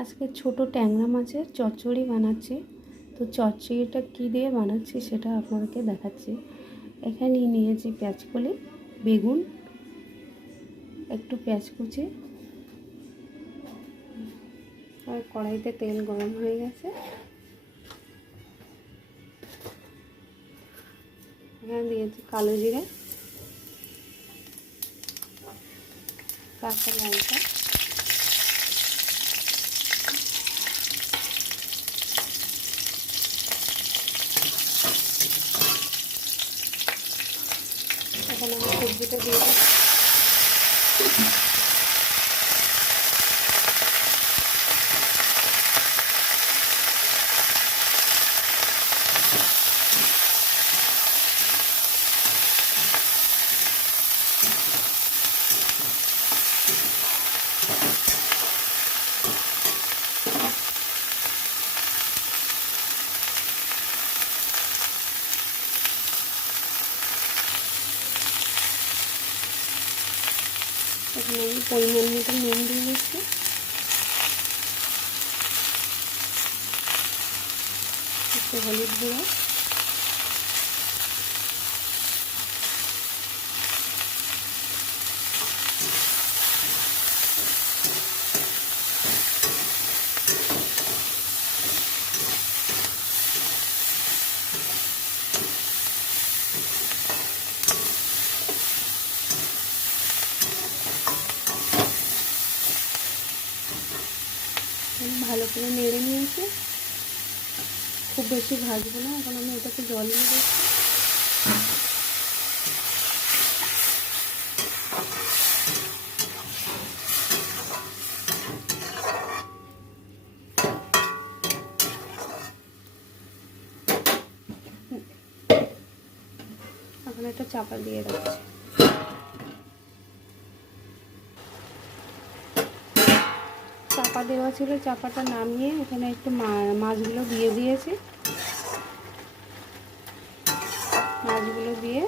আজকে ছোট ট্যাংরা মাছের চচ্চড়ি বানাচ্ছি। তো চচ্চড়িটা কী দিয়ে বানাচ্ছি সেটা আপনাদেরকে দেখাচ্ছি। এখানে নিয়েছি পেঁয়াজকলি, বেগুন, একটু পেঁয়াজ কুচি। আর কড়াইতে তেল গরম হয়ে গেছে। এখানে দিয়েছি কালো জিরে, কাঁচা লঙ্কা এখন আমি সবজিটা দিয়ে দিচ্ছি এখানে আমি পরিমাণ মতো নুন দিয়ে দিচ্ছি একটু হলুদ গুঁড়ো। ভালো করে নেড়ে নিয়েছি। খুব বেশি ভাজবো না, এখন আমি এটাকে জল দিয়ে দিচ্ছি। এখন একটা চাপা দিয়ে রাখছি চাপা দেওয়া ছিল, চাপাটা নামিয়ে এখানে একটু মাছগুলো দিয়ে দিয়েছি। মাছগুলো দিয়ে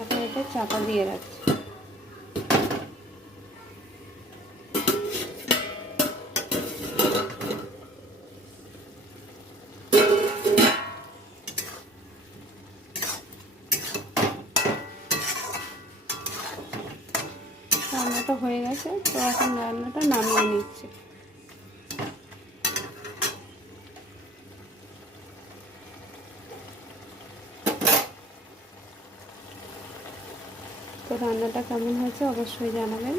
এখন এটা চাপা দিয়ে রাখছি। রান্নাটা হয়ে গেছে তো এখন রান্নাটা নামিয়ে নিচ্ছে। তো রান্নাটা কেমন হয়েছে অবশ্যই জানাবেন।